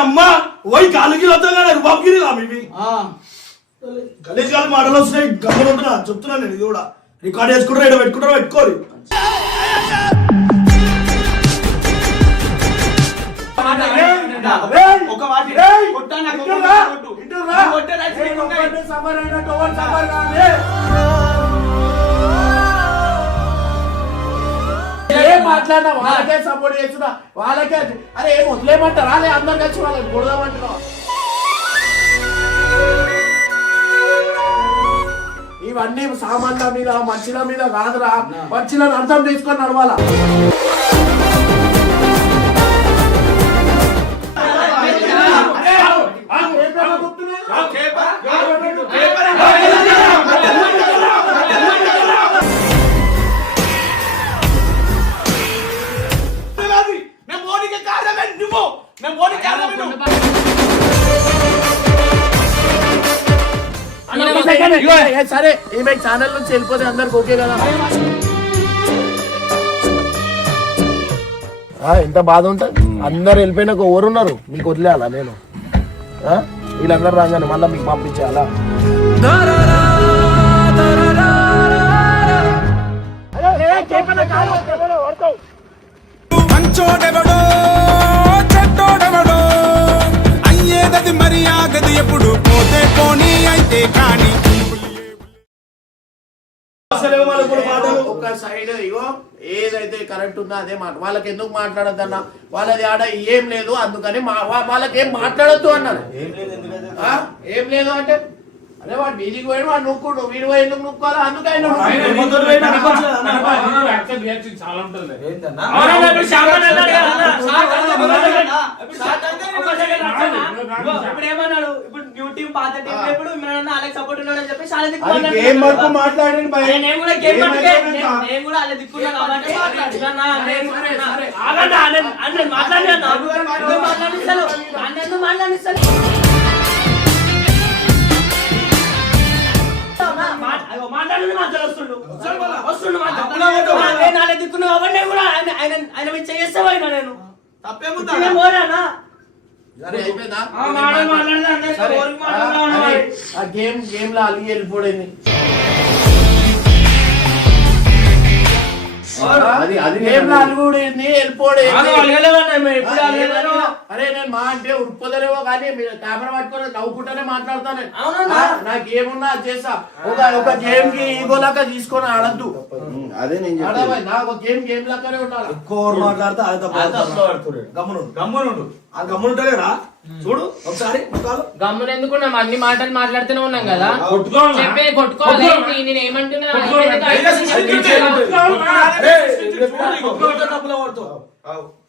అమ్మ పోయి కాలుకి వస్తాం కానీ రుబాబుగిరి ఇవి గలీజ్ గాలి మాటలు వస్తున్నాయి ఉంటున్నా చెప్తున్నాను నేను ఇది కూడా రికార్డ్ చేసుకుంటారా ఇక్కడ పెట్టుకుంటారా పెట్టుకోరు ఒక మాట ఏయ్! కొట్టా నాకు ఒక ఇంటుర్రా? మాట కొట్టు. ఇంటుర్రా? ఏం మాట్లాడినా వాళ్ళకే సపోర్ట్ చేస్తున్నా వాళ్ళకే అరే ఏం వదిలేయమంటారా అదే అందరు కలిసి వాళ్ళకి కొడదామంటున్నావు? ఇవన్నీ సామాన్ల మీద మనుషుల మీద కాదురా. మనుషులను అర్థం చేసుకొని నడవాలా? మేము సరే ఈమె ఛానల్ నుంచి వెళ్ళిపోతే అందరికి ఓకే కదా? ఆ, ఎంత బాధ ఉంటుంది? అందరు వెళ్ళిపోయినాక ఎవరున్నారు మీకు వదిలేయాలా నేను? ఆ? వీళ్ళందరూ రాగానే మళ్ళీ మీకు పంపించేయాలా? మంచోడెవడో చెడ్డోడెవడో అయ్యేదది మరి ఆగదు ఎప్పుడు. పోతే పోనీ అయితే కానీ ఒక సైడ్ ఇగో ఏదైతే కరెక్ట్ ఉందో అదే మాట. వాళ్ళకి ఎందుకు మాట్లాడొద్దన్న? వాళ్ళది ఆడ ఏం లేదు అందుకని వాళ్ళకి ఏం మాట్లాడొద్దు అన్నారు ఆ? ఏం లేదు అంటే అరే వాడు వీధికి పోయి వాడు నూక్కుడు. వీడు పోయి ఎందుకు నూక్కోవాలా? అందుకని అన్న. ఇప్పుడు టీం పాత టీం ఇప్పుడు ఇమ్రాన్ వాళ్ళకి సపోర్ట్ ఉన్నాడు అని చెప్పి చాలా దిక్కు గేమ్ వరకు మాట్లాడండి భయ. నేను కూడా గేమ్ గేమ్ పట్టుకే అయిపోయినాక. నేను- నేను కూడా అలా దిక్కున్నా కాబట్టి ఇట్లన్నా, నేను- సరే, సరే. ఆగండి, ఆ నేను- ఆ నేను మాట్లాడినా ఎందుకు మాట్లాడిస్తాను నన్ను ఎందుకు మాట్లాడిస్తాను మా- అయ్యో, మాట్లాడండి మాట్లాడు వస్తుండు. వస్తుండు మాట్లాడు. నేను అలా దిక్కున్నా కాబట్టి నేను కూడా ఆయన ఆయన ఆయన మీద చేస్తే పోయినా నేను. తప్పేముందా నేను పోరానా సరే అయిపోయిందా ఆ, గేమ్ గేమ్లో అలిగి వెళ్ళిపోయింది అది అది గేమ్లో వెళ్ళిపోయింది. అరే నేను మా అంటే ఉరుపుదలేవో కానీ మీరు కెమెరా పట్టుకొని నవ్వుకుంటూనే మాట్లాడతాను. అవునన్నా. నాకు ఏమున్నా అది చేస్తా. ఒక ఒక గేమ్కి ఈగో లాగా తీసుకొని ఆడద్దు. అదే నేను నాకు ఒక గేమ్ గేమ్ లాగానే ఉండాలి? ఎక్కువ మాట్లాడితే అది తప్ప అది తప్పు పడుతున్నాడు. గమ్మును గమ్మునుండు. ఆ గమ్మును ఉంటారా చూడు ఒకసారి ముఖాలు. గమ్మున ఎందుకు ఉన్నాం అన్ని మాటలు మాట్లాడుతూనే ఉన్నాం కదా? కొట్టుకోవాలా? చెప్పే కొట్టుకోవాలి? ఏంటి? నేను ఏమంటున్నా?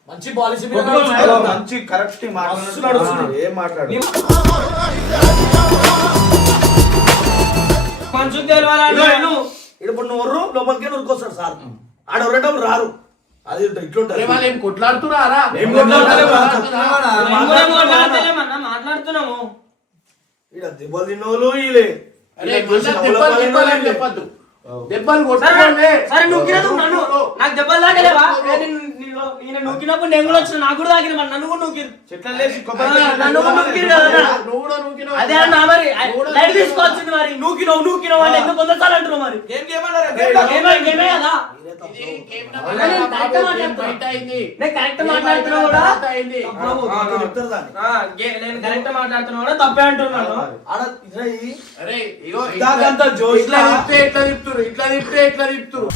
మంచి పాలసీ మంచి కరెక్ట్ మస్తు నడుస్తున్నాడు. ఏం మాట్లాడు ఇప్పుడు నువ్వు లోపలికి నురుకొస్తారు సార్. ఆడ ఎవరేటప్పుడు రారు. అది ఇట్లుంటారు వాళ్ళు ఏం కొట్లాడుతున్నారా? మాట్లాడుతున్నాము. ఈడ దెబ్బలు తిన్నోళ్ళు వీళ్ళే. దెబ్బలు సరే నన్ను. నాకు దెబ్బలు ఈయన నూకినప్పుడు నేను కూడా వచ్చిన నాకు కూడా తాకిన మరి నన్ను కూడా నూకిరు. నన్ను కూడా నూకిరు కదా. అదే అన్న మరి. లైట్ తీసుకోవాల్సింది మరి. నూకినవు నూకినవు అని ఎందుకు అంటున్నావు మరి? ఏమే కదా. నేను కరెక్ట్ మాట్లాడుతున్నా. నేను కూడా. నేను కరెక్ట్ మాట్లాడుతున్నా తప్పే అంటున్నాను. అరే ఇగో జోష్ తిప్పుతురు ఇట్లా తిప్పితే ఇట్లా తిప్పుతురు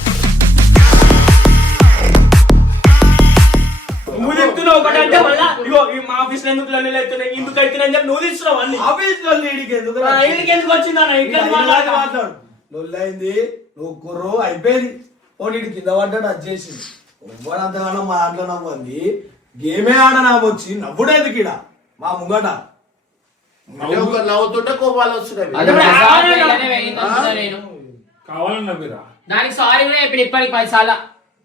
నువ్వు చెప్తున్నావు ఒకటి అంటే మళ్ళా ఇగో ఈ మా ఆఫీస్లో ఎందుకు లొల్లిలు అవుతున్నాయి ఎందుకు అవుతున్నాయి అని చెప్పి నువ్వు తీస్తున్నావు అన్ని. ఆఫీస్లో లీడికి ఎందుకు ఆ, వీళ్ళకి ఎందుకు వచ్చిందన్న ఇక్కడ మాట్లాడు మాట్లాడు. మాట్లాడు. లొల్లైంది నువ్వు కుర్రు అయిపోయింది. ఓ కింద పడ్డాడు అది చేసింది. ఎవ్వడు అంతగానో మా నవ్వంది. గేమే ఆడ నవ్వుడేది కీడ మా ముంగట. నవ్వుతుంటే కోపాలు వస్తున్నాయి. అది దానికి సారీ కూడా ఇప్పుడు ఇప్పటికి పది సార్లు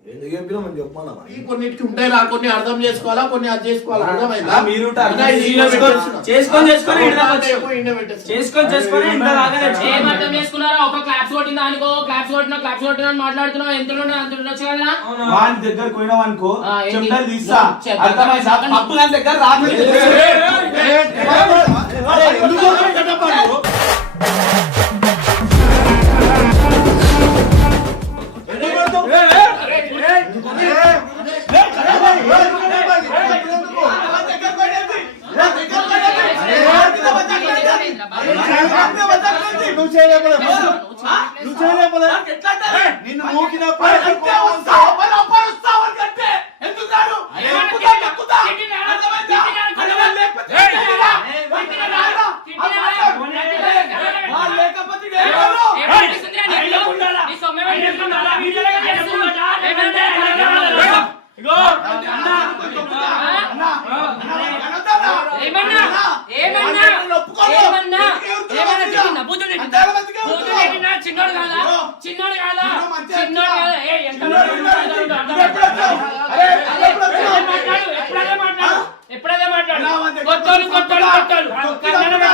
ఎందుకు చెప్పినా ఈ కొన్నిటికి రా కొన్ని అర్థం చేసుకోవాలా కొన్ని అది చేసుకోవాలా అర్థమైందా మీరు ఉంటారు. చేసుకొని చేసుకొని. చేసుకొని చేసుకొని ఇంత దాకా ఏం వచ్చావు. అర్థం చేసుకున్నారా ఒక క్లాప్స్ కొట్టిందా అనుకో క్లాప్స్ కొట్టినా క్లాప్స్ కొట్టినా అని మాట్లాడుతున్నావు ఎంత అంత ఉండొచ్చు కదా అవునా? వాని దగ్గర పోయినావు అనుకో ఆ, ఏంటి? చెప్తాను తీస్తా చెప్తా. అర్థమైందా పప్పు దాని దగ్గర కొడతావు? నువ్వు చేయలేకపోతే నువ్వు చేయలేకపోతే నిన్ను మూకినప్పుడు ఇగో ఏమన్నా ఏమన్నా ఏమన్నా ఏమన్నా చిన్న బూతులు తిట్టిందా? బూతులు చిన్నోడు కాదా? చిన్నోడు కాదా? చిన్నోడు కాదా. ఏ ఎంత మాట్లాడు మాట్లాడు? ఎప్పుడైనా మాట్లాడు? కొట్టోలు కొట్టోలు కొట్టోలు కన్నడ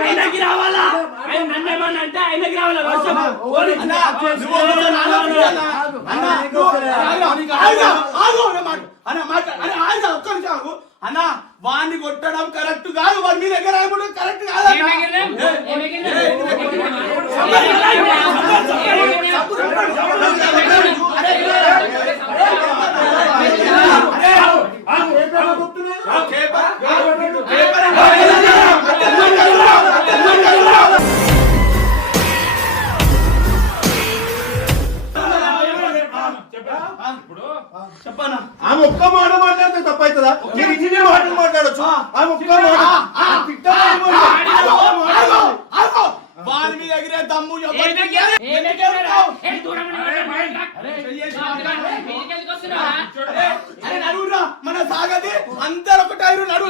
ఆయనకి రావాలా ఆయన నన్ను ఏమన్నా అంటే ఆయనకి రావాలా వర్షం. అన్నా, వాడిని కొట్టడం కరెక్ట్ కాదు వాడి మీ దగ్గర కరెక్ట్ కాదు ఏం చెప్పనా ఆమె ఒక్క మాట మాట్లాడితే తప్పవుతుందా మీరు ఇన్ని మాటలు మాట్లాడొచ్చు. ఆమె ఒక్క మాట. వాడి మీద ఎగిరే దమ్ము అరే, నడువురా మన సాగది అందరు ఒక టైరు నడు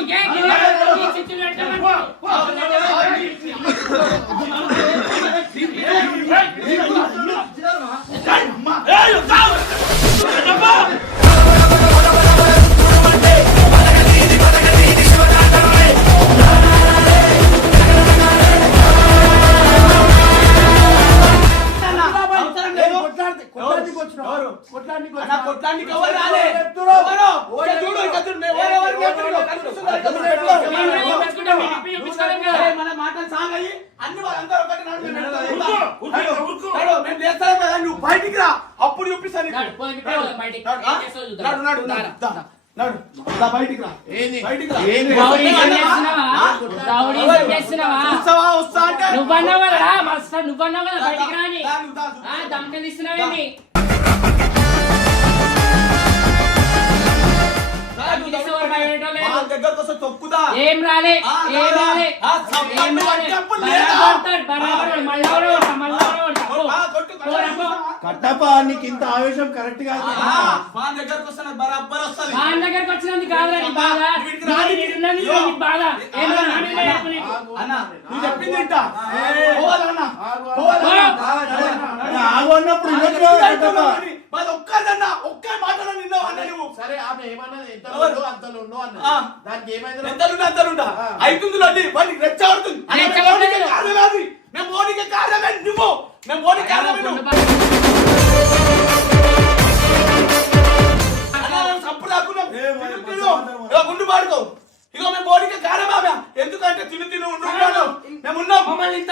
ఏ, మన మాటలు సాగాయి. అన్ని వాళ్ళందరూ ఒకటి మేము చేస్తాం కదా నువ్వు బయటికి రా. అప్పుడు చూపిస్తాను. నడు. నడు, బయటికి. రా? బయటికి నువ్వన్నావు మస్తు నువ్వన్నావు కదా బయటికి రాని దమ్కలు ఇస్తున్నావేంటి దగ్గరకు వస్తే తొక్కుదా? ఏం రాలే ఏం రాలే. కట్టప్ప నీకు ఇంత ఆవేశం కరెక్ట్ దగ్గరకు నాకు బరాబర్ వస్తది మా అన్న దగ్గరకు వచ్చినందుకు కాదురా నీ బాధ. నీ బాధ. అన్న నువ్వు చెప్పింది వింటా. పోవాలన్నా పోవాలన్నా పో. ఆగు అన్నప్పుడు ఇవ్వచ్చు కదా కట్టప్ప వాళ్ళు ఒక్కదన్నా ఒక్క మాటలో నిన్నావు అన్న నువ్వు సరే ఆమె ఏమన్నది ఎంత అంతలో. దానికి ఏమైంది ఎంతలుంటా అంతలుంటా అవుతుంది వాడికి రెచ్చగొడుతుంది మేము. ఓడికే కారణమే నువ్వు. మేము ఓడికే కారణమే నువ్వు. తిను. ఇగో గుండు పాడుకో ఇగో మేము కారణమే ఎందుకంటే తిను తిను ఉండు ఉన్నాను. మేము ఉన్నాం. మమ్మల్ని ఇంత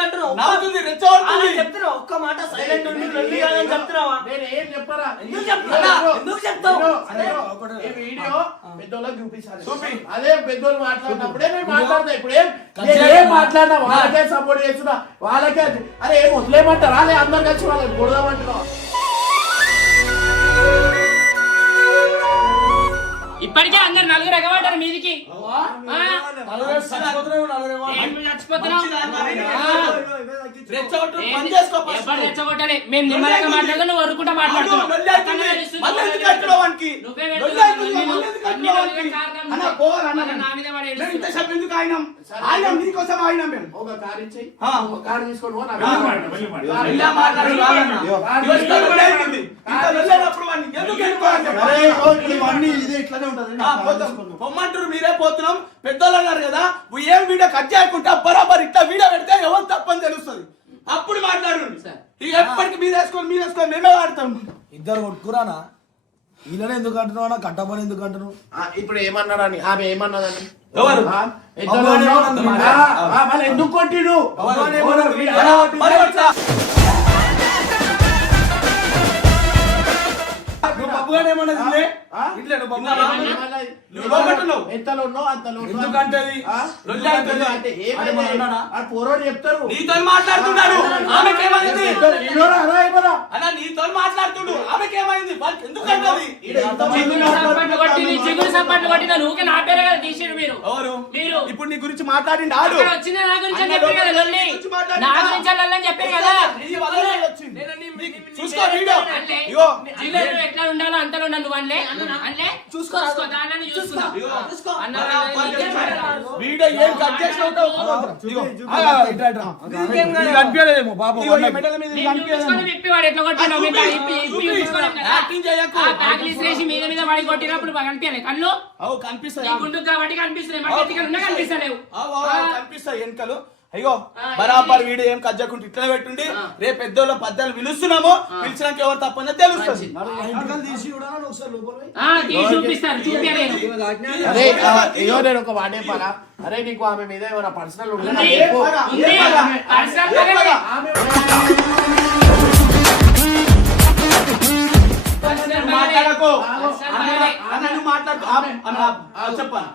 రెచ్చగొడుతుంది. చెప్తున్నావు ఒక్క మాట సైలెంట్ ఉండి లొల్లి కాదని చెప్తున్నావా? నేను ఏం చెప్పరా? ఎందుకు చెప్తావు ఎందుకు చెప్తావు? ఈ వీడియో పెద్దోళ్ళకి చూపించాలి. చూపి. అదే పెద్దోళ్ళు మాట్లాడినప్పుడే నేను మాట్లాడతా. ఇప్పుడు ఏం నేను ఏం మాట్లాడినా వాళ్ళకే సపోర్ట్ చేస్తున్నా. వాళ్ళకే అది- అరే ఏం వదిలేయమంటారా అదే అందరు కలిసి వాళ్ళకి కొడదామంటున్నావు? ఇప్పటికే అందరు నలుగురు ఎగబడ్డారు మీదికి. రెచ్చగొట్టలే. మేము నిమ్మలంగా మాట్లాడుతూ నువ్వు వరుకుంటా మాట్లాడుతున్నావు. నీకోసం మేము. ఒక కారు. ఒక కారు తీసుకొని పో, నా కారు కారు వాడు, వాడు. వెళ్ళి కారు ఇలా మాట్లాడు, రాదన్న. కారు ఇగో ఇంత లొల్లి తీసుకొని అవుతుంది. ఇంత లొల్లి అయినప్పుడు వాడిని ఎందుకు వెళ్ళిపోవాలని చెప్పాలి? అరే ఇదే ఇట్లానే ఉంటది. పొమ్మంటారు మీరే పోతున్నాం. పెద్దోళ్ళు అన్నారు కదా నువ్వు ఏం వీడియో కట్ చేయకుండా బరాబర్ ఇట్లా వీడియో పెడితే ఎవరు తప్పని తెలుస్తుంది. అప్పుడు మాట్లాడు ఎప్పటికి మీరు వేసుకొని మీరు వేసుకొని మేమే వాడతాం. ఇద్దరు కొట్టుకురానా? వీళ్ళనే ఎందుకు అంటున్నావు కట్టమని ఎందుకు అంటున్నావు? ఇప్పుడు ఏమన్నాడని ఆమె ఏమన్నదని ఎవరు? ఎందుకు కొట్టిడు? చెప్తారు. నీతో మాట్లాడుతున్నాడు. ఆమెకేమైంది అలా నీతో మాట్లాడుతుడు నీ పేరే కదా తీసిరు మీరు. ఇప్పుడు నీ గురించి మాట్లాడిండు ఆడు. అక్కడ వచ్చింది నా గురించి నా చెప్పారు కదా. చూసుకో వీడియో. అంటే ఇగో. జీవితంలో ఎట్లా ఉండాలో అంతలో నువ్వు అనలే చూసుకో చూసుకో చూసుకో. వీడియో ఏం కట్ ఇగో. మెడల మీద వాడు ఎట్లా కొట్టినావు మేము ఇప్పి ఇప్పి చూసుకోలేం కదా. యాక్టింగ్ చేయకు. ఆ ప్యాక్ తీసేసి మీద మీద వాడి కొట్టినప్పుడు బాగా కనిపించలే. కళ్ళు? అవు కనిపిస్తాయి. గుండు కాబట్టి కనిపిస్తున్నాయి ఉన్నా కనిపిస్తలేవు. అవు, కనిపిస్తాయి వెనకలు. అయ్యో బరాబర్ వీడియో ఏం కట్ చేయకుండా ఇట్లా పెట్టుండి రేపు పెద్దోళ్ళ పద్దాలు పిలుస్తున్నాము పిలిచినాక ఎవరు తప్పని తెలుస్తుంది. అయ్యో. నేను ఒక వాడే పలా అరే నీకు ఆమె మీద ఏమైనా పర్సనల్ ఉంటే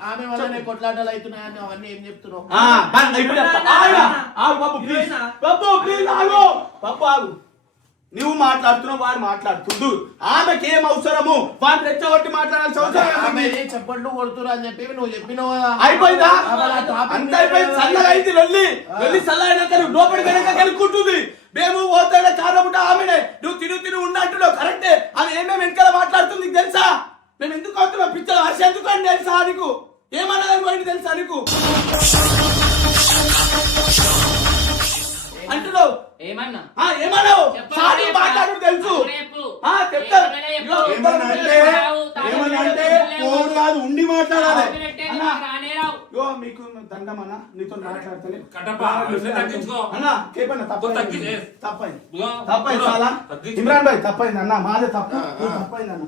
ఆమె వల్లనే కొట్లాటలు అవుతున్నాయని అవన్నీ ఏం చెప్తున్నావు? బాబు ప్లీజ్ బాబు ప్లీజ్ ఆగు. బాబు ఆగు. నువ్వు మాట్లాడుతున్నావు వాడు మాట్లాడుతుండు. ఆమెకి ఏం అవసరము? వాడు రెచ్చగొట్టి మాట్లాడాల్సిన అవసరం? చెప్పట్లు కొడుతురు అని చెప్పి నువ్వు చెప్పినావు. అయిపోయిందా? అంత అయిపోయింది చల్లగా అయింది లొల్లి లొల్లి చల్లగా లోపలి వెనక కనుక్కుంటుంది. మేము పోతాడే కారణం ఆమెనే. నువ్వు తిను తిను ఉన్నట్టున్నావు కరెక్టే. ఆమె ఏమేమి వెనకాల మాట్లాడుతుంది తెలుసా? మేము ఎందుకు అవుతున్నాం పిచ్చర్ హర్ష ఎందుకు అని తెలుసా నీకు? ఏమన్నదని పోయింది తెలుసా నీకు? అంటున్నావు ఏమన్నా ఆ, ఏమన్నావు సారీ. మాట్లాడు తెలుసు అప్పుడు చెప్పు. ఆ, చెప్తా ఏమన్నా చెప్పు. ఇగో, ఏమన్నా అంటే ఏమన్నా అంటే ఫోన్ కాదు ఉండి మాట్లాడాలి పెట్టేది మాకు రానే రావు. ఇగో మీకు దండం అన్న నీతో మాట్లాడతలే. అన్న కేపన్న తప్పైంది. చాలా. ఇమ్రాన్ భాయ్ తప్పైంది అన్న మాదే తప్పు. తప్పైంది అన్న.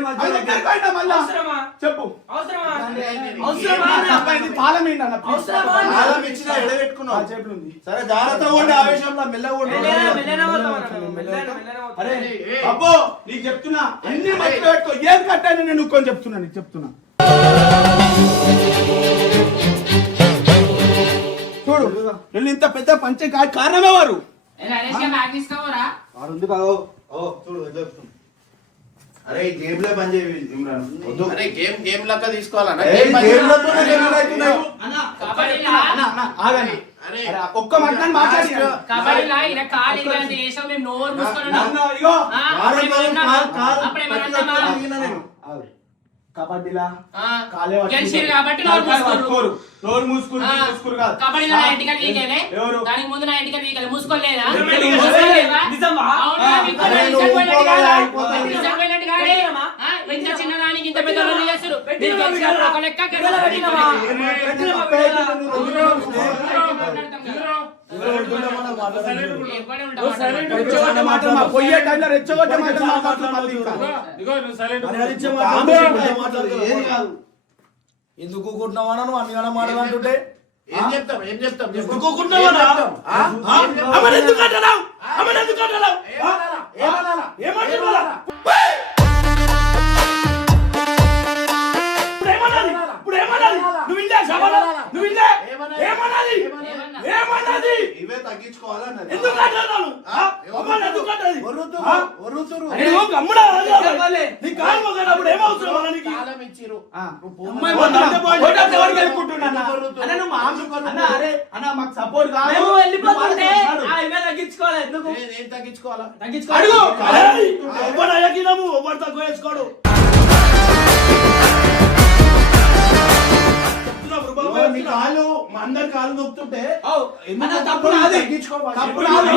మధ్య? చెప్పు. అన్న? ఇచ్చినా ఎడబెట్టుకున్నావు. సరే జాగ్రత్తగా ఉండి ఆవేశంలో మెల్లగా ఉండు. మెల్లగా, మెల్లగా పోతాం అన్న. మెల్లగా, మెల్లగా పోతాం. అరే అబ్బో నీకు చెప్తున్నా అన్ని మధ్యలో పెట్టుకో. ఏం కట్టాను నేను ఇంకొని చెప్తున్నా నీకు చెప్తున్నా చూడు వీళ్ళు ఇంత పెద్ద పంచే కా- కారణమే వారు ఉంది కాదు ఓ చూడు ఎట్లా. అరే ఈ గేమ్లో పని చేయి ఇమ్రాన్ వద్దు అరే గేమ్ గేమ్ లెక్క తీసుకోవాలన్నా గేమ్ అవుతున్నాయి. అన్న? అన్న, అన్న, ఆగండి. అరే, ఒక్క మాట మాట్లాడి కాలు మేము నోరు ఇగో వారం? కాలు- కాలు నేను. ఆగు. కబడ్డీలా. గెలిచిర్రు కాబట్టి నోరు. నోరు మూసుకుని ఆ, మూసుకురు కాదు కబడ్డీలో నా ఆ, ఎంటికలు వీకేలే ఎవరు దానికి ముందు నా ఎంటికలు వీకేలే మూసుకోలేదా ఎవరు? మూసుకోలేదా? నిజమా? అవునా? చిన్నదానికి ఇంత పెద్ద రోజులు చేస్తారు మీరు పెట్టినామా? గెలిచినప్పుడు ఒక లెక్క పెట్టినామా? పెట్టినామా? పెట్టినామా? ఎవ్వడే ఉంటాడు. రెచ్చగొట్టే మాటలు మా పొయ్యే టైంలో రెచ్చగొట్టే మాటలు మాట్లాడుతున్నారు మళ్ళీ ఇంకా. ఇదిగో నువ్వు silent మరి ఉండు. అది ఇచ్చే ఆమె మాట్లాడు. ఇట్లా మాట్లాడుతుంది. ఏది కాదు. ఎందుకు కూకుంటున్నావా నువ్వు అన్ని గణం మాట్లాడుతుంటే ఏం చెప్తాం ఏం చెప్తాం. ఎందుకు కూకుంటున్నావా? ఎందుకు అంటున్నావు? ఎందుకు అంటున్నావు? ఏమనాలా? ఏమంటున్నావా? ఇప్పుడు ఏమనాలి? నువ్వు ఇందాక శబల, నువ్వు ఇల్లే ఏమన్నది? ఏమన్నది ఏమన్నది? ఏమన్నది ఇవే తగ్గించుకోవాలన్నది ఎందుకు అంటున్నాను ఎందుకు అంటది? ఒర్రుతురు. నువ్వు గమ్మునా చెప్పాలి. నీ కాలు మొగనప్పుడు ఏమవుతుంది మనకి. నువ్వు పో. అమ్మాయి. పోతా. పోతా, ఎవరికి వెళ్ళుకుంటున్నా అన్న? నువ్వు మామూలు అన్న, అరే, అన్న, మాకు సపోర్ట్ కాదు. మేము వెళ్ళిపోతుంటే ఆ ఇవే తగ్గించుకోవాలి. ఎందుకు? ఏ- ఏం తగ్గించుకోవాలా? తగ్గించుకోవాలి? అడుగు. ఎవడు అయ్యకినము ఎవరు తక్కువ వేసుకోడు? మా అందరి నొప్పుతుంటే తప్పు నాది. తప్పు నాది.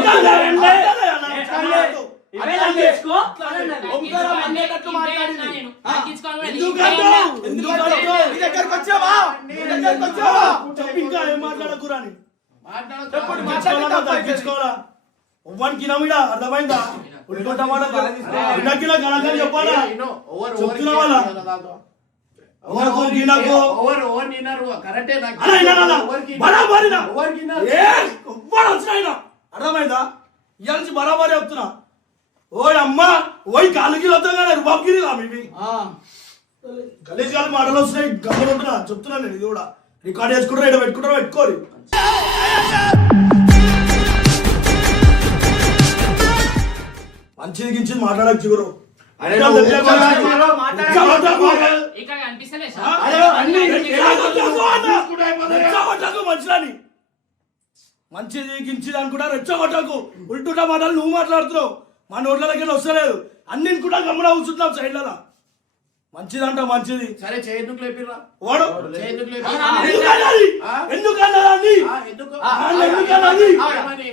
అర్థమైందా? ఉల్లిగడ్డ మాట కనకని చెప్పాలా? చెప్తున్నా వాళ్ళ? కరెక్టే నాకు అలా అలా. ఓవర్. ఏ అర్థమైందా? బరాబరి చెప్తున్నా. ఓయ్ అమ్మా ఓయ్ వద్దాం రుబాబుగిరి ఇవి ఆ. గలీజ్ గాలి మాటలు వస్తున్నాయి గమ్మలు ఉంటున్నా. చెప్తున్నా నేను ఇది కూడా. రికార్డ్ చేసుకుంటారా ఇక్కడ పెట్టుకుంటారా పెట్టుకోరు. మంచిది గించిది మాట్లాడక చిగురు. అరే మనుషులని మంచిది గించిది అనుకుంటా రెచ్చగొట్టకు. ఉల్టుట మాటలు నువ్వు మాట్లాడుతున్నావు. మా నోట్లకి వస్తలేదు. అన్ని కూడా గమ్మున కూర్చుంటున్నాం సైడ్లలో. మంచిదంట మంచిది. సరే లేపిర్రా? వాడు ఎందుకు?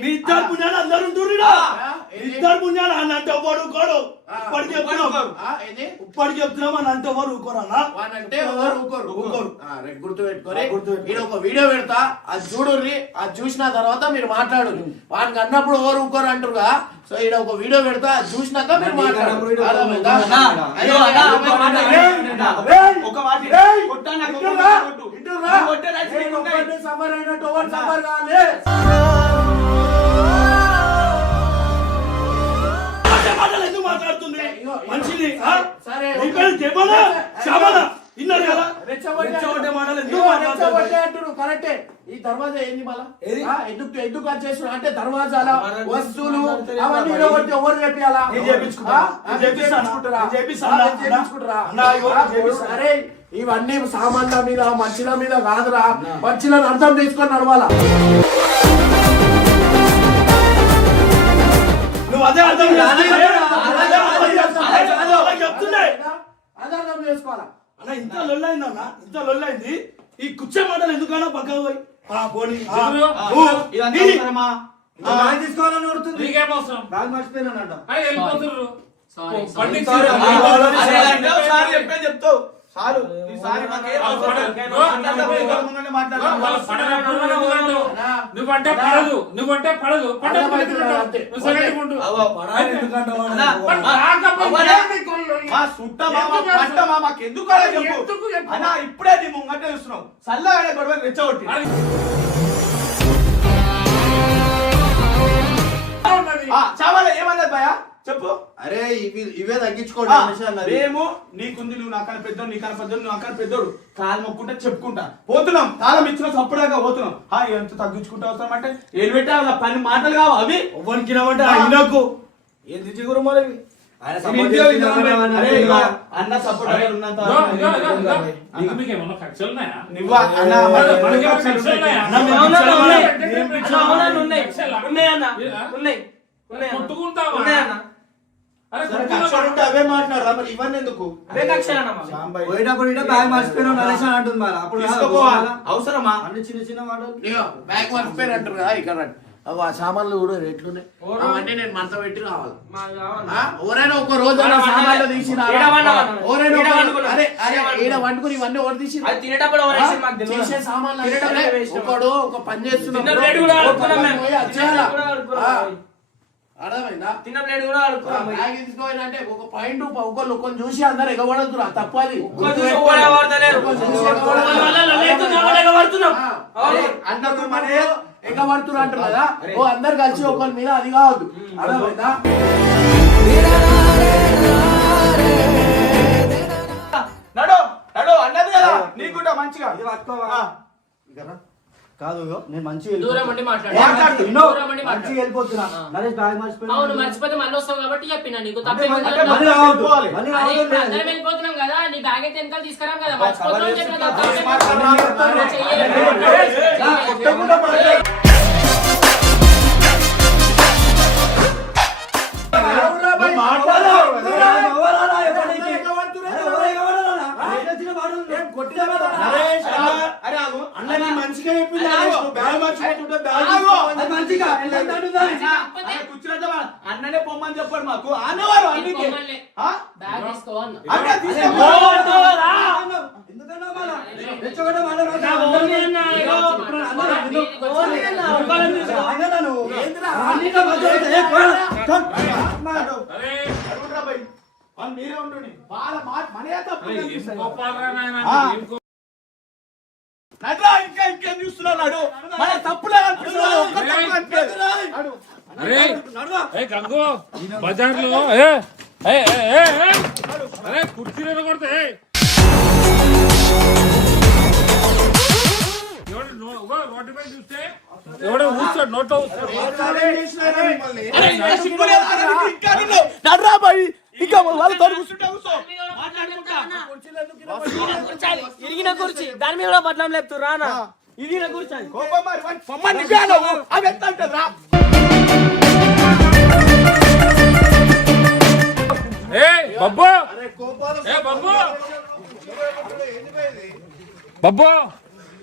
మీ ఇద్దరు పుణ్యాలు అందరు? ఇద్దరు పుణ్యాలు అని అంటే ఎవడు కోడు ఆ, ఇప్పటికి చెప్తున్నాం ఇప్పటికి చెప్తున్నాం అని అంటే ఎవరు ఊకోరన్నా వానంటే ఎవరు ఊకోరు ఊకోరు. గుర్తు పెట్టుకోరి గుర్తు. నేను ఒక వీడియో పెడతా అది చూడుర్రి అది చూసిన తర్వాత మీరు మాట్లాడు వానికి అన్నప్పుడు ఎవరు ఊకోరు అంటారుగా సో ఈడ ఒక వీడియో పెడతా అది చూసినాక మీరు మాట్లాడు? అన్నా, అన్నా, ఒక మాట కొట్టా. కొట్టు. కొట్టే మాట్లాడుతుంది. మంచిది కదా? రెచ్చగొట్టే మాటలు ఎందుకు రెచ్చగొట్టే అంటున్నారు, కరెక్టే. ఈ దర్వాజా ఏంది మళ్ళా? ఎందుకు ఎందుకు అది చేస్తున్నారు అంటే దర్వాజాల వస్తువులు అవన్నీ ఇవ్వబట్టి ఎవరు చేపిస్తానా? చేపించుకుంటారా? చేపించుకుంటారా? అరే ఇవన్నీ సామాన్ల మీద మంచిల మీద కాదురా మంచిలను అర్థం చేసుకొని నడవాలా నువ్వు అదే అర్థం అదే అర్థం చేసుకోవాలా అన్న ఇంత లొల్లైంది అన్న ఇంత లొల్లైంది ఈ కుచ్చే మాటలు ఎందుకన్నా పక్కకు పోయి తీసుకోవాలని సారీ చెప్పే చెప్తావు చాలు. ఈసారి? నువ్వంటే పడదు. నువ్వంటే పడదు? ఎందుకు? చెప్పు? అన్నా ఇప్పుడే నీ ముంగటే చూస్తున్నావు. చల్లగా గొడవ రెచ్చగొట్టి. చావాలా ఏమన్నది భయ చెప్పు అరే ఇవి ఇవే తగ్గించుకోండి ఆ, మేము నీకుంది నువ్వు నాకన్నా పెద్దోడు నీకన్నా పెద్దోడు నువ్వు అక్కడ పెద్దోడు కాలు మొక్కుంటే చెప్పుకుంటా పోతున్నాం తాళం ఇచ్చిన సప్పుడాగా పోతున్నాం హా ఎంత తగ్గించుకుంటా అవసరం అంటే ఏం పెట్టా పని మాటలు కావు అవి ఎవ్వరికి ఆయనకు ఏంది చిగురు మరి అన్న సపోర్ట్ అరే, ఉన్నంత ఇదో, ఇదో, ఇదో, ఇదో. అన్న. నీకు మీకు ఏమన్నా కక్షలు ఉన్నాయా ఉన్నాయా? ఉన్నాయి. ఉన్నాయి ఉన్నాయి అవే మాట్లాడరా మరి ఇవన్నీ ఎందుకు? అవే కక్షలు అన్న మాకు. శాంబాయ్. పోయేటప్పుడు ఇట బ్యాగ్ మర్చిపోయినా నరేష్ అని అంటుంది మరి. అప్పుడు తీసుకోపోవాలా? అవసరమా? అన్ని చిన్న చిన్న మాటలు. ఇగో, బ్యాగ్ మర్చిపోయారు అంటారు కదా ఇక్కడ ఆ సామాన్లు కూడా ఎట్లున్నాయి అవన్నీ నేను మనతో పెట్టి రావాలి? ఎవరైనా ఒక రోజు సామాన్లు తీసి? ఈడ వండుకుని ఇవన్నీ ఎవరు తీసి సామాన్లు. ఒకడు ఒక పని చేస్తున్నాడు. అర్థమైందా? తిన్న ప్లేట్ కూడా పోయి. బ్యాగ్ తీసుకోవాలంటే ఒక పాయింట్ ఒకళ్ళు ఒకళ్ళు చూసి అందరు ఎగబడద్దు తప్పు అది ఒకరి మనే ఎగబడుతున్నారు అంటారు కదా ఓ అందరు కలిసి ఒకరి మీద అది కావద్దు. అర్థమైందా? నడు నడు అన్నది కదా. నీకుంటా మంచిగా. ఇది పట్టుకోవా? ఆ, ఇకరా. కాదు నేను మంచిగా దూరం వెళ్ళిపోతున్నా. ఉండి మాట్లాడు మాట్లాడు, వినో. దూరం ఉండి మాట్లాడు మంచిగా వెళ్ళిపోతున్నా నరేష్ బ్యాగ్ మర్చిపోయినా. అవును మర్చిపోతే మళ్ళీ వస్తావు కాబట్టి చెప్పిన నీకు అంటే తప్పే మళ్ళీ- మళ్ళీ రావద్దు. మళ్ళీ అదే రావద్దు ఇప్పుడు లేదు. అందరం వెళ్ళిపోతున్నాం కదా నీ బ్యాగ్ అయితే వెనకాల తీసుకురాం కదా చెప్పిన తప్పే. నా కొట్టకుండా. మాట్లాడు. ఎవరాలా ఎప్పటికీ? అరే, ఎవరు ఎవరాలా? నేను వచ్చిన మాటలు నేను కొట్టినా కదా. నరేష్, ఆగు. అరే ఆగు. అన్న నీ మంచిగా చెప్పింది అరే, నరేష్. ఆగు. నువ్వు బ్యాగ్ మర్చిపోతుంటే బ్యాగ్ ఆగు. తీసుకోమని అది మంచిగా ఎంత అంటుందా? అన్నా, అరే కూర్చున్నట్టు వా. అన్ననే పొమ్మని చెప్పాడు మాకు అన్నవారు అన్నికి పొమ్మనిలే. వాళ్ళు మీరే ఉండండి. వాళ్ళ మాట మనయే తప్పు నడ్రా, ఇంకా ఇంకేం చూస్తున్నాడు మన తప్పులే కనిపించదు. అడు. అరే కుర్చీలో కొడితే రోడ్డు చూస్తే ఎవడో ఊస్తాడు నోట్లో. నడ్రా. ఇంకా వాళ్ళతో. ఇరిగిన కుర్చీ. దాని మీద కూడా బట్లం లేపుతూ రానా ఇరిగిన కుర్చీ. కోపం మరి, పొమ్మని. అవి ఎంత బబ్బు. ఏ బబ్బు? బబ్బు.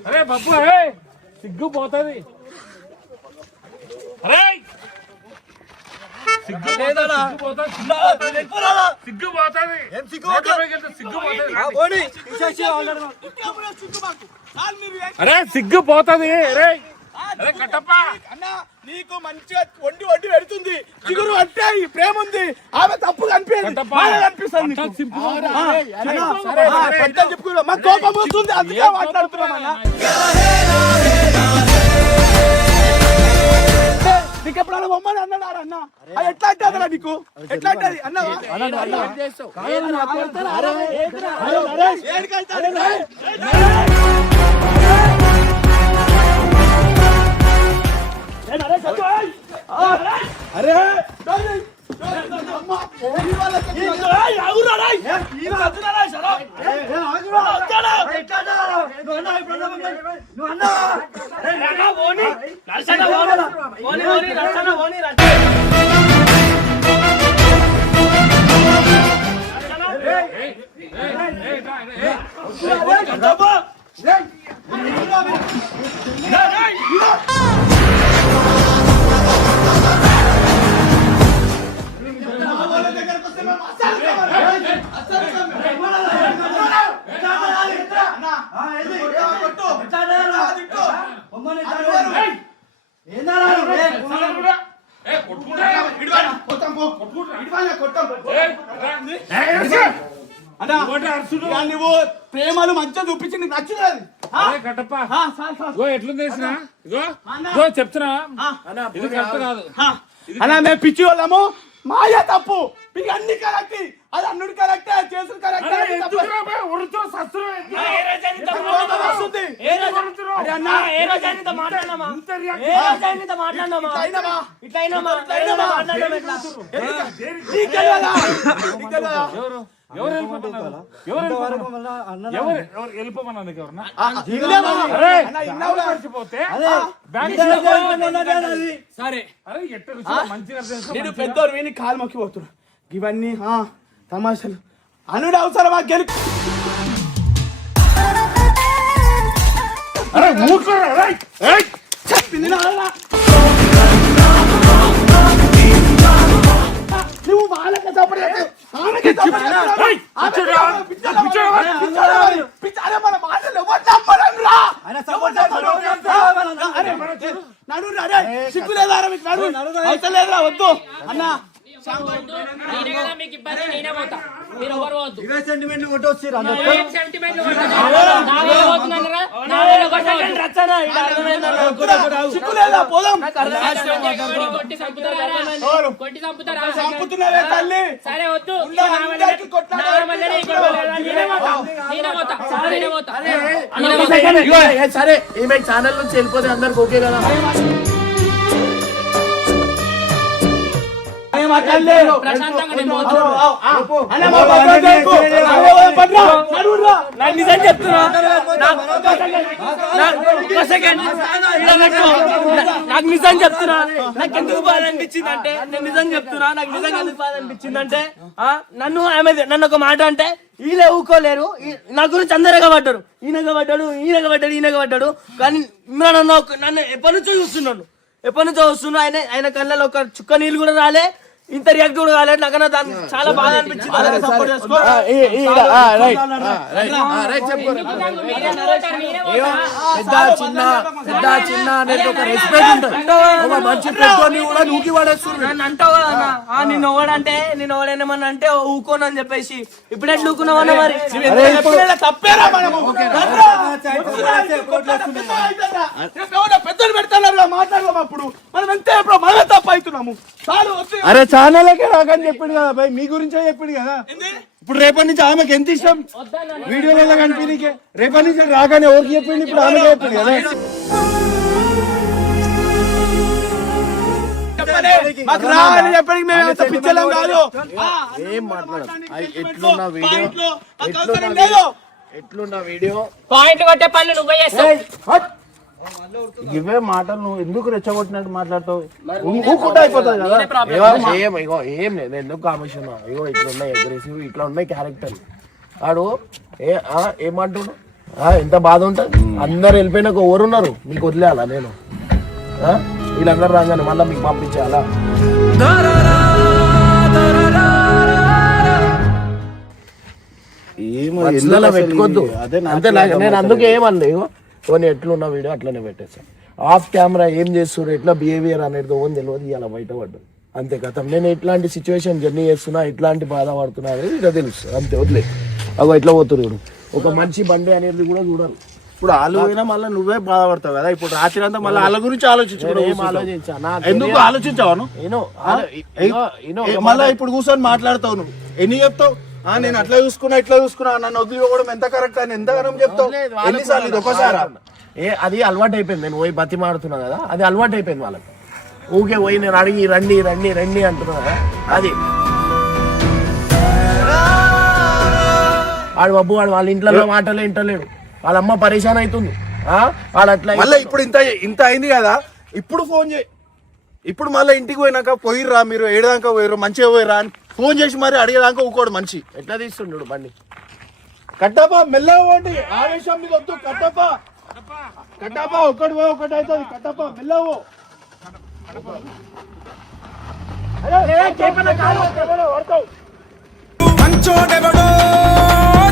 అరే బబ్బు ఏ. సిగ్గు పోతుంది అరే ఏం- అరే సిగ్గు పోతుంది అరే అరే కట్టప్ప. అన్న నీకు మంచిగా వండి వండి పెడుతుంది. చిగురు అంటే ఈ ప్రేమ ఉంది. ఆమె తప్పు కనిపిస్తుంది చెప్పుకున్నాం. మాకు కోపం వస్తుంది అందుకే మాట్లాడుతున్నాం నీకు ఎప్పుడైనా బొమ్మని అన్నాడు అన్న అది ఎట్లా అంటే అదరా నీకు ఎట్లా అంటే అది అన్నవా? అరే. నరసన్న, ఓని. ఓని, ఓని, నరసన్న, ఓని, నరసన్న. ఇగో ఎట్లుంది వేసిన? ఇగో చెప్తున్నా. ఆ, అన్న, ఇది కరెక్ట్ కాదు. ఆ. అన్న మేము పిచ్చి వాళ్ళము మాయ తప్పు. మీకు అన్ని కరెక్ట్. అది అన్నుడు కరెక్టే చేసుడు కరెక్టే. అరే, ఎవరు వెళ్ళిపోమన్నారు ఎవరు వెళ్ళిపోమన్నారు? ఎవరు ఎవరు వెళ్ళిపోమన్నారు ఎవరన్నా? అరే? మర్చిపోతే. బ్యాంక్. సరే అరే ఎట్ట మంచిగా నేను. పెద్దోరు విని కాలు మొక్కి పోతున్నా ఇవన్నీ తమాషాలు అనుడు అవసరమా గెలు అరే. చెప్పింది. నువ్వు వాళ్ళకి సపోర్ట్ నడు రా, అరే, సిగ్గు లేదా రా మీకు? నడు. నడు. అవసరం లేదురా, వద్దు అన్న నేనే కదా మీకు ఇబ్బంది నేనే పోతా. మీరు ఎవరు పోవద్దు ఇవే సెంటిమెంట్ కొట్టొచ్చిర్రు అందరూ. ఏం సెంటిమెంట్లు కొట్టదు? నా మీద పోతున్నారా? నా మీద కొట్టవద్దు. సిగ్గు లేదా? పోదాం. కొట్టి చంపుతారా? కొట్టి చంపుతారా? చంపుతున్నావే తల్లి. సరే వద్దు. ఉన్న నా వల్లనే- అందరికీ కొట్లాట నా వల్లనే ఈ గొడవ లేదా? నేనే పోతా. నేనే పోతా. నేనే పోతా. నేనే పోతా. ఇగో, ఏ, సరే ఈమె ఛానల్ నుంచి వెళ్ళిపోతే అందరికి ఓకే కదా? నిజం చెప్తున్నా నాకు- నిజం చెప్తున్నా నాకు ఎందుకు బాధ అనిపించింది అంటే నేను నిజం చెప్తున్నా నాకు నిజంగా ఎందుకు బాధ అనిపించింది అంటే ఆ, నన్ను ఆమె నన్ను ఒక మాట అంటే వీళ్ళే ఊకోలేరు ఈ- నా గురించి అందరు ఎగబడ్డారు ఈయన ఎగబడ్డాడు ఈయన ఎగబడ్డాడు ఈయన ఎగబడ్డాడు కానీ ఇమ్రాన్ అన్న ఒక- నన్ను ఎప్పటి నుంచో చూస్తున్నాను ఎప్పటి నుంచో వస్తున్నా ఆయన ఆయన కళ్ళలో ఒక చుక్క నీళ్ళు కూడా రాలే ఇంత రియాక్ట్ కూడా కాలేదు నాకన్నా దాన్ని చాలా బాధ నూకి నన్ను అంటావు కదా అన్న. ఆ, నిన్ను ఓడంటే నేను ఓడేమన్నా అంటే ఊకోనని చెప్పేసి ఇప్పుడు ఎట్లా ఊకున్నావన్నా మరి పెద్దలు పెడతారు మాట్లాడదాం అప్పుడు మనం ఎంత మనమే తప్పు అవుతున్నాము. అరే ఛానల్కే రాకని చెప్పిండు కదా భయ్ మీ గురించే చెప్పిండు కదా. ఇప్పుడు రేపటి నుంచి ఆమెకి ఎంత ఇష్టం? వీడియోలలో కనిపించే రేపటి నుంచి రాకని ఎవరికి చెప్పిండు? ఇప్పుడు ఆమెకే చెప్పిండు కదా. మాకు చెప్పడానికి మేము ఏం ఎట్లున్న వీడియో ఎట్లున్న వీడియో పాయింట్ కొట్టే పనులు నువ్వే చేస్తావు. ఇవే మాటలు నువ్వు ఎందుకు రెచ్చగొట్టినట్టు మాట్లాడతావు? ఊకుంటే అయిపోతుంది కదా? ఏమో, ఏం ఇగో ఏం లేదు. నేను ఎందుకు కామిస్తున్నా ఇగో ఇట్లా ఉన్నాయి అగ్రెసివ్ ఇట్లా ఉన్నాయి క్యారెక్టర్ వాడు ఏ ఆ, ఏమంటుడు? ఆ, ఎంత బాధ ఉంటుంది? అందరు వెళ్ళిపోయినాక ఎవరున్నారు? మీకు వదిలేయాలా నేను? ఆ? వీళ్ళందరూ రాగానే మళ్ళీ మీకు పంపించేయాలా? మధ్యలో పెట్టుకోవద్దు అదే అంతే నేను అందుకే ఏమన్నా కొన్ని ఎట్లున్న వీడియో అట్లనే పెట్టేస్తాను ఆఫ్ కెమెరా ఏం చేస్తున్నారు ఎట్లా బిహేవియర్ అనేది ఓన్ తెలియదు ఇలా బయటపడ్డు అంతే కథం నేను ఇట్లాంటి సిచ్యువేషన్ జర్నీ చేస్తున్నా ఇట్లాంటి బాధ పడుతున్నా అనేది ఇట్లా తెలుసు. అంతే వదిలే. అగో ఎట్లా చూడు. ఒక మంచి బండి అనేది కూడా చూడాలి ఇప్పుడు వాళ్ళు పోయినా మళ్ళీ నువ్వే బాధపడతావు కదా? ఇప్పుడు రాత్రి అంతా మళ్ళీ వాళ్ళ గురించి. ఆలోచించా? ఎందుకు ఆలోచించావు మళ్ళా ఇప్పుడు కూర్చొని మాట్లాడతావు నువ్వు. ఎన్ని చెప్తావు? నేను అట్లా చూసుకున్నా ఇట్లా చూసుకున్నా నన్ను వదిలిపోవడం ఎంత కరెక్ట్ అని చెప్తావు? ఎన్నిసార్లు ఇది కూడా ఒకసారి ఏ అది అలవాటు అయిపోయింది నేను పోయి బతి మాడుతున్నా కదా అది అలవాటు అయిపోయింది వాళ్ళకి. ఊకే పోయి నేను అడిగి రండి రండి రండి అంటున్నా కదా అది. వాడు బాబు వాడు వాళ్ళ ఇంట్లో మాటలే ఇంటలేడు వాళ్ళ అమ్మ పరేషాన్ అవుతుంది. ఆ? వాడు అట్లా మళ్ళీ ఇప్పుడు ఇంత ఇంత అయింది కదా ఇప్పుడు ఫోన్ చేయి. ఇప్పుడు మళ్ళీ ఇంటికి పోయినాక పోయిర్రా మీరు ఏడదాకా పోయిర్రు మంచిగా పోయిర్రా అని. ఫోన్ చేసి మరి అడిగేదాకా ఊకోడు మనిషి. ఎట్లా తీస్తుండడు బండి. కట్టప్ప మెల్లగా పోండి. ఆవేశం మీద వద్దు. కట్టప్ప. కట్టప్ప ఒకటి పోయి ఒకటి అవుతుంది. కట్టప్ప. మంచోడెవడో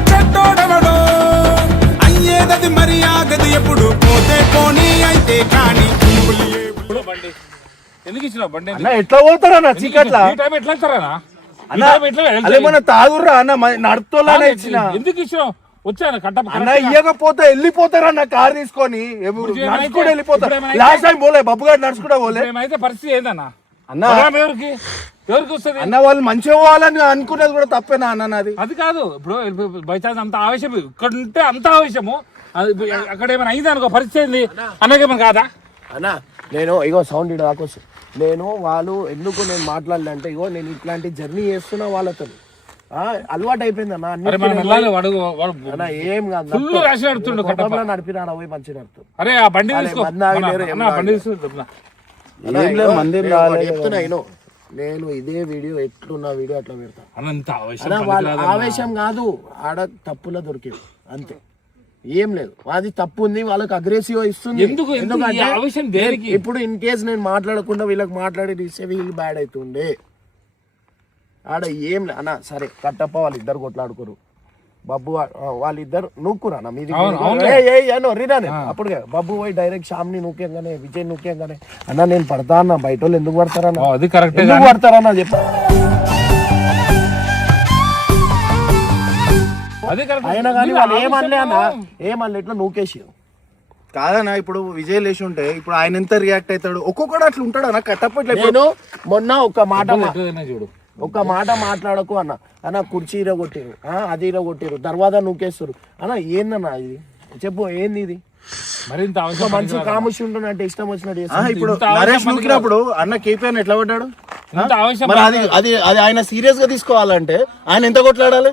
చెడ్డోడెవడో అయ్యేదది మరి ఆగదు ఎప్పుడు? పోతే పోనీ అయితే కానీ ఎందుకు ఇచ్చినావు బండి? అన్న ఎట్లా పోతారన్న? చీకట్ల? ఎట్లా ఇస్తారా అదే మన తాగుర్రా అన్న నడుపుతోలానే ఇచ్చిన. ఎందుకు ఇచ్చినావు వచ్చాను కట్టప్ప అన్న. ఇయ్యకపోతే వెళ్ళిపోతారన్న కార్ తీసుకొని? నడుచుకుంటూ వెళ్ళిపోతారు. లాస్ట్ టైం పోలే బబ్బు గారు నడుచుకుంటా పోలే. ఏమైతే పరిస్థితి ఏందన్నా? అన్న ఎవరికి ఎవరికి వస్తుంది. అన్న వాళ్ళు మంచిగా పోవాలని అనుకున్నది కూడా తప్పేనా అన్న నాది? అది కాదు ఇప్పుడు బై ఛాన్స్ అంత ఆవేశం ఇక్కడ ఉంటే అంత ఆవేశము. అక్కడ ఏమైనా అయింది అనుకో పరిస్థితి ఏంది? అన్నకేమైనా కాదా? అన్నా నేను ఇగో సౌండ్ దాకొచ్చు. నేను వాళ్ళు ఎందుకు నేను మాట్లాడలే అంటే ఇగో నేను ఇట్లాంటి జర్నీ చేస్తున్నా వాళ్ళతో. ఆ, అలవాటు అయిపోయింది అన్న ఏం కాదు నడిపినా పోయి మంచి మంది నేను ఇదే వీడియో ఎట్లున్న వీడియో అట్లా పెడతా. ఆవేశం కాదు ఆడ తప్పులో దొరికేది అంతే. ఏం లేదు. అది తప్పు ఉంది వాళ్ళకి అగ్రెసివ్ ఇస్తుంది. ఎందుకు? ఎందుకు? ఈ ఆవేశం దేనికి? ఇప్పుడు ఇన్ కేస్ నేను మాట్లాడకుండా వీళ్ళకి మాట్లాడి ఇస్తే వీళ్ళు బ్యాడ్ అవుతుండే ఆడ ఏం అన్న సరే కట్టప్ప వాళ్ళు ఇద్దరు కొట్లాడుకోరు. బబ్బు వాళ్ళిద్దరు నూక్కురా మీది అప్పుడు బబ్బు పోయి డైరెక్ట్ శ్యామ్ని నూకేంగానే విజయ్ నూకేంగానే అన్న నేను పడతా అన్న బయట వాళ్ళు ఎందుకు పడతారన్న? ఓ, అది కరెక్టే ఎందుకు కానీ- పడతారన్న? చెప్పు. అయినా కానీ వాళ్ళు ఏమనలే అన్న ఏమనలే ఇట్లా నూకేసి కాదన్నా ఇప్పుడు విజయ్ లేచి ఉంటే ఇప్పుడు ఆయన ఎంత రియాక్ట్ అవుతాడు? ఒక్కొక్కడు అట్లా ఉంటాడు అన్న కట్టప్పట్లో నేను మొన్న ఒక మాట చూడు. ఒక మాట మాట్లాడకు అన్న. అన్న కుర్చీ ఇరగొట్టారు. ఆ, అది ఇరగొట్టారు. దర్వాజా నూకేస్తారు. అన్న ఏందన్న ఇది? చెప్పు ఏంది ఇది? మరింత అవసరం మనిషి కాముషి ఉంటున్నట్టు ఇష్టం వచ్చినట్టు. ఇప్పుడు నరేష్ నూకినప్పుడు అన్న కేపీఆర్ ఎట్లా పడ్డాడు అది అది ఆయన సీరియస్గా తీసుకోవాలంటే ఆయన ఎంత కొట్లాడాలి?